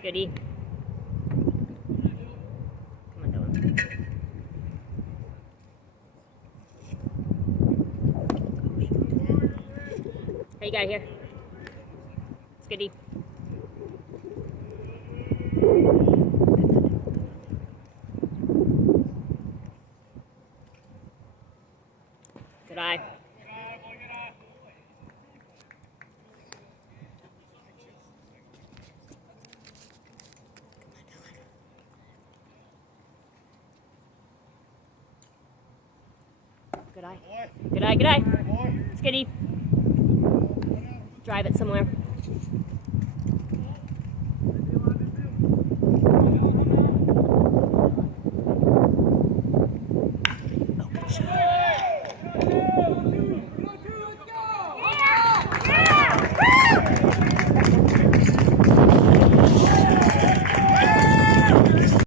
Goodie. Come on, Dylan. How you got here? It's Goodie. Good eye. Good eye. Good eye, good eye. It's Goodie. Drive it somewhere. Oh, good shot.